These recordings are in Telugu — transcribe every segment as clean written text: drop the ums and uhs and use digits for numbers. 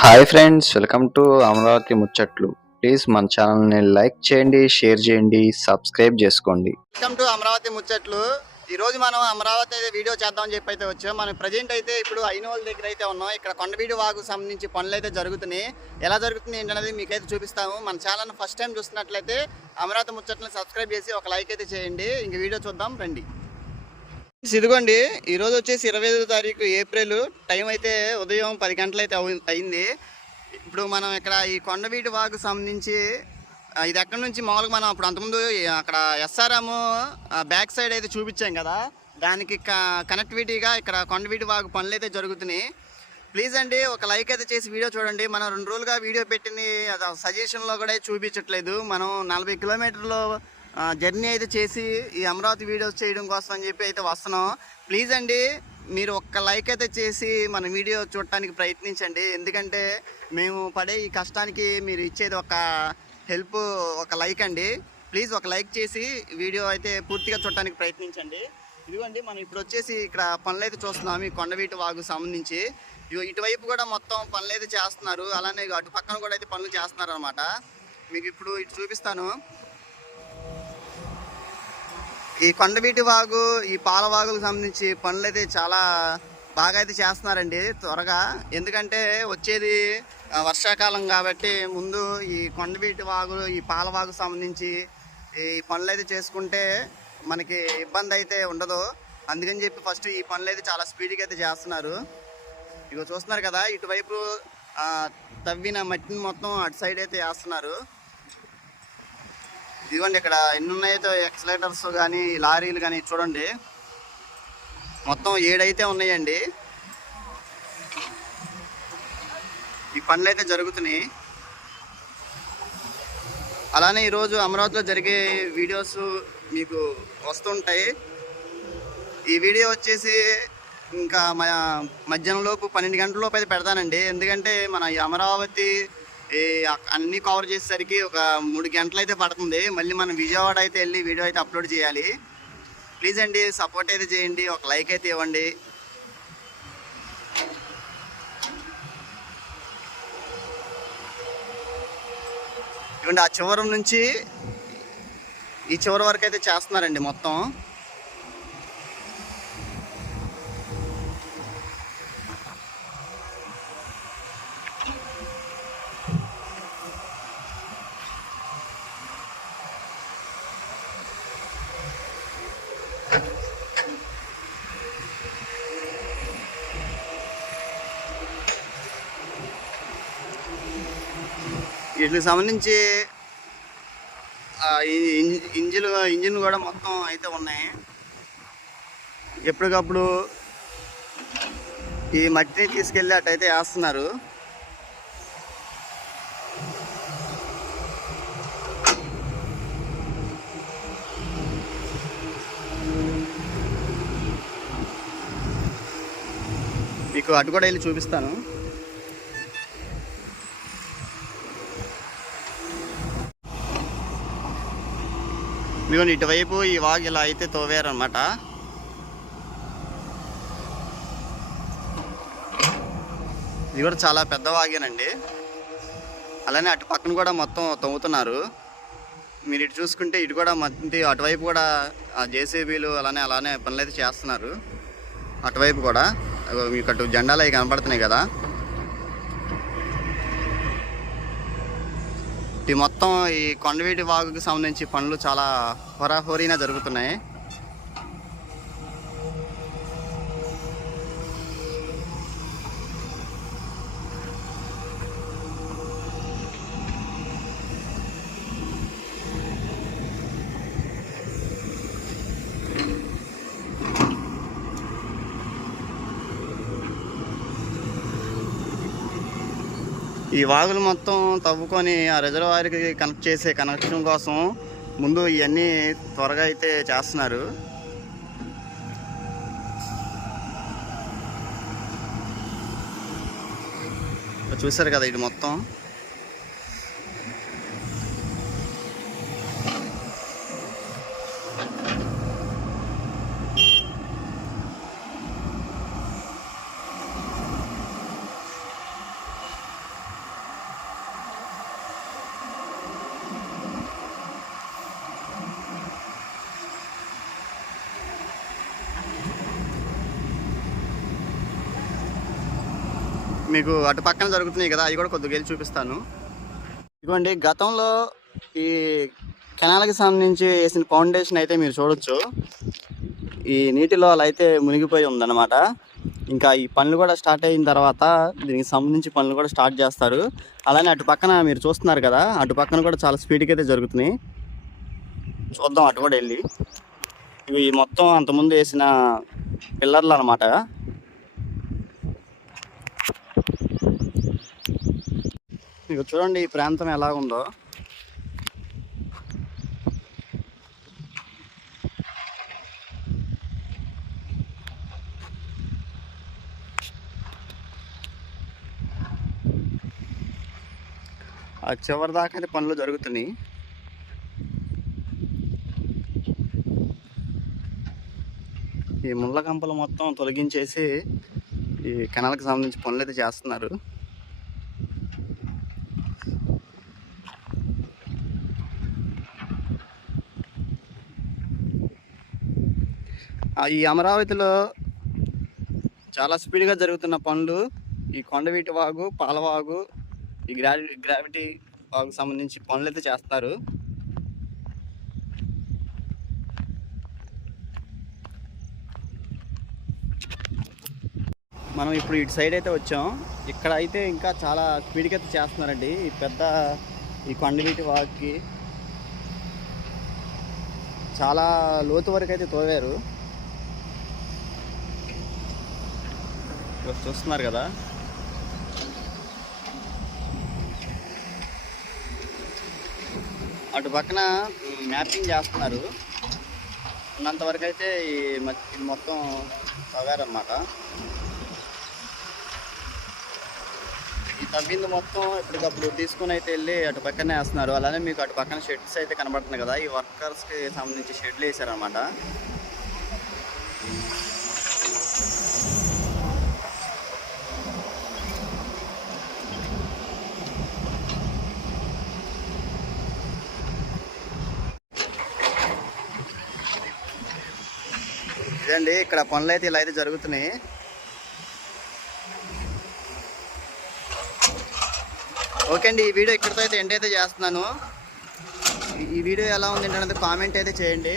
Hi friends, welcome to Amaravati ముచ్చట్లు. ప్లీజ్ మన ఛానల్ని లైక్ చేయండి, షేర్ చేయండి, సబ్స్క్రైబ్ చేసుకోండి. వెల్కమ్ టు అమరావతి ముచ్చట్లు. ఈరోజు మనం అమరావతి అయితే వీడియో చేద్దామని చెప్పి అయితే వచ్చాం. మనం ప్రజెంట్ అయితే ఇప్పుడు ఐనోల్ దగ్గర అయితే ఉన్నాం. ఇక్కడ కొండవీడి వాగు సంబంధించి పనులు అయితే జరుగుతున్నాయి. ఎలా జరుగుతుంది ఏంటనేది మీకైతే చూపిస్తాము. మన ఛానల్ ఫస్ట్ టైం చూస్తున్నట్లయితే అమరావతి ముచ్చట్లను సబ్స్క్రైబ్ చేసి ఒక లైక్ అయితే చేయండి. ఇంక వీడియో చూద్దాం రండి. ఇదిగోండి, ఈరోజు వచ్చేసి 25వ తారీఖు ఏప్రిల్. టైం అయితే ఉదయం 10 గంటలు అయితే అయింది. ఇప్పుడు మనం ఇక్కడ ఈ కొండవీటి వాగు సంబంధించి ఇది ఎక్కడి నుంచి మామూలుగా మనం అప్పుడు అంతకుముందు అక్కడ ఎస్ఆర్ఎం బ్యాక్ సైడ్ అయితే చూపించాం కదా, దానికి కనెక్టివిటీగా ఇక్కడ కొండవీటి వాగు పనులు అయితే జరుగుతున్నాయి. ప్లీజ్ అండి ఒక లైక్ అయితే చేసి వీడియో చూడండి. మనం 2 రోజులుగా వీడియో పెట్టింది అది సజెషన్లో కూడా చూపించట్లేదు. మనం 40 కిలోమీటర్లు జర్నీ అయితే చేసి ఈ అమరావతి వీడియోస్ చేయడం కోసం అని చెప్పి అయితే వస్తున్నాం. ప్లీజ్ అండి మీరు ఒక్క లైక్ అయితే చేసి మన వీడియో చూడటానికి ప్రయత్నించండి. ఎందుకంటే మేము పడే ఈ కష్టానికి మీరు ఇచ్చేది ఒక హెల్ప్, ఒక లైక్ అండి. ప్లీజ్ ఒక లైక్ చేసి వీడియో అయితే పూర్తిగా చూడటానికి ప్రయత్నించండి. ఇదిగోండి, మనం ఇప్పుడు వచ్చేసి ఇక్కడ పనులు అయితే చూస్తున్నాం ఈ కొండవీటి వాగు సంబంధించి. ఇటువైపు కూడా మొత్తం పనులు అయితే చేస్తున్నారు, అలానే అటు పక్కన కూడా అయితే పనులు చేస్తున్నారు అనమాట. మీకు ఇప్పుడు ఇటు చూపిస్తాను. ఈ కొండవీటి వాగు, ఈ పాలవాగులకు సంబంధించి పనులు అయితే చాలా బాగా అయితే చేస్తున్నారండి త్వరగా. ఎందుకంటే వచ్చేది వర్షాకాలం కాబట్టి ముందు ఈ కొండవీటి వాగు, ఈ పాలవాగు సంబంధించి ఈ పనులు అయితే చేసుకుంటే మనకి ఇబ్బంది అయితే ఉండదు. అందుకని చెప్పి ఫస్ట్ ఈ పనులు అయితే చాలా స్పీడ్గా అయితే చేస్తున్నారు. ఇక చూస్తున్నారు కదా, ఇటువైపు తవ్విన మట్టిని మొత్తం అటు సైడ్ అయితే వేస్తున్నారు. ఇదిగోండి, ఇక్కడ ఎన్ని ఉన్నాయో ఎక్సలేటర్స్ కానీ లారీలు కానీ చూడండి, మొత్తం 7 అయితే ఉన్నాయండి. ఈ పనులు అయితే జరుగుతున్నాయి. అలానే ఈరోజు అమరావతిలో జరిగే వీడియోస్ మీకు వస్తుంటాయి. ఈ వీడియో వచ్చేసి ఇంకా మధ్యాహ్నంలోపు 12 గంటలలోపు అయితే పెడతానండి. ఎందుకంటే మన ఈ అమరావతి అన్నీ కవర్ చేసేసరికి ఒక 3 గంటలు అయితే పడుతుంది. మళ్ళీ మనం విజయవాడ అయితే వెళ్ళి వీడియో అయితే అప్లోడ్ చేయాలి. ప్లీజ్ అండి సపోర్ట్ అయితే చేయండి, ఒక లైక్ అయితే ఇవ్వండి. ఇవ్వండి, ఆ చివరి నుంచి ఈ చివరి వరకు అయితే చేస్తున్నారండి మొత్తం. వీటికి సంబంధించి ఇంజిన్ కూడా మొత్తం అయితే ఉన్నాయి. ఎప్పటికప్పుడు ఈ మట్టిని తీసుకెళ్ళి అటైతే వేస్తున్నారు. మీకు అటు కూడా వెళ్ళి చూపిస్తాను. ఇదిగోండి, ఇటువైపు ఈ వాగు ఇలా అయితే తోవారనమాట. ఇది కూడా చాలా పెద్ద వాగేనండి. అలానే అటు పక్కన కూడా మొత్తం తవ్వుతున్నారు. మీరు ఇటు చూసుకుంటే ఇటు కూడా అటువైపు కూడా జేసీబీలు అలానే పనులు అయితే చేస్తున్నారు. అటువైపు కూడా మీకు అటు జెండాలు అవి కనపడుతున్నాయి కదా. ఈ మొత్తం ఈ కొండవీటి వాగుకి సంబంధించి పనులు చాలా హోరాహోరీగా జరుగుతున్నాయి. ఈ వాగులు మొత్తం తవ్వుకొని ఆ రిజర్వాయర్కి కనెక్ట్ చేసే కనెక్షన్ కోసం ముందు ఇవన్నీ త్వరగా అయితే చేస్తున్నారు. చూసారు కదా, ఇది మొత్తం మీకు అటు పక్కన జరుగుతున్నాయి కదా, అవి కూడా కొద్దిగా వెళ్ళి చూపిస్తాను. ఇదిగోండి, గతంలో ఈ కెనాల్కి సంబంధించి వేసిన ఫౌండేషన్ అయితే మీరు చూడొచ్చు. ఈ నీటిలో అలా అయితే మునిగిపోయి ఉందన్నమాట. ఇంకా ఈ పనులు కూడా స్టార్ట్ అయిన తర్వాత దీనికి సంబంధించి పనులు కూడా స్టార్ట్ చేస్తారు. అలానే అటు పక్కన మీరు చూస్తున్నారు కదా, అటు పక్కన కూడా చాలా స్పీడ్గా అయితే జరుగుతున్నాయి. చూద్దాం అటు కూడా వెళ్ళి. ఇవి మొత్తం అంతకుముందు వేసిన పిల్లర్లు అనమాట. ఇక చూడండి ఈ ప్రాంతం ఎలా ఉందో. ఆ చివరి దాకా అయితే పనులు జరుగుతున్నాయి. ఈ ముళ్ళ కంపలు మొత్తం తొలగించేసి ఈ కెనాల్కి సంబంధించి పనులు అయితే చేస్తున్నారు. ఈ అమరావతిలో చాలా స్పీడ్గా జరుగుతున్న పనులు ఈ కొండవీటి వాగు, పాలవాగు, ఈ గ్రావిటీ వాగు సంబంధించి పనులు అయితే చేస్తారు. మనం ఇప్పుడు ఇటు సైడ్ అయితే వచ్చాం. ఇక్కడ అయితే ఇంకా చాలా స్పీడ్గా అయితే చేస్తున్నారండి. ఈ కొండవీటి వాగుకి చాలా లోతు వరకు అయితే తోవారు. చూస్తున్నారు కదా. అటు పక్కన మ్యాపింగ్ చేస్తున్నారు. ఉన్నంతవరకు అయితే ఇది మొత్తం తవ్వారన్నమాట. ఈ తవ్వింది మొత్తం ఎప్పటికప్పుడు తీసుకుని అయితే వెళ్ళి అటు పక్కనే వేస్తున్నారు. అలానే మీకు అటు పక్కన షెడ్స్ అయితే కనబడుతున్నాయి కదా, ఈ వర్కర్స్కి సంబంధించి షెడ్లు వేసారనమాట. ఇదండి ఇక్కడ పనులు అయితే ఇలా అయితే జరుగుతున్నాయి. ఓకే అండి, ఈ వీడియో ఇక్కడితో అయితే ఎండ్ అయితే చేస్తున్నాను. ఈ వీడియో ఎలా ఉంది అనేది కామెంట్ అయితే చేయండి.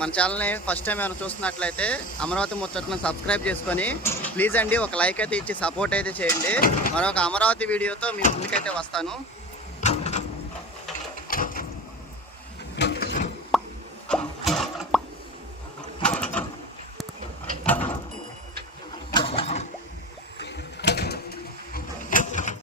మన ఛానల్ని ఫస్ట్ టైం ఏమైనా చూస్తున్నట్లయితే అమరావతి ముచ్చట్లను సబ్స్క్రైబ్ చేసుకొని ప్లీజ్ అండి ఒక లైక్ అయితే ఇచ్చి సపోర్ట్ అయితే చేయండి. మరొక అమరావతి వీడియోతో మీ ముందుకైతే వస్తాను.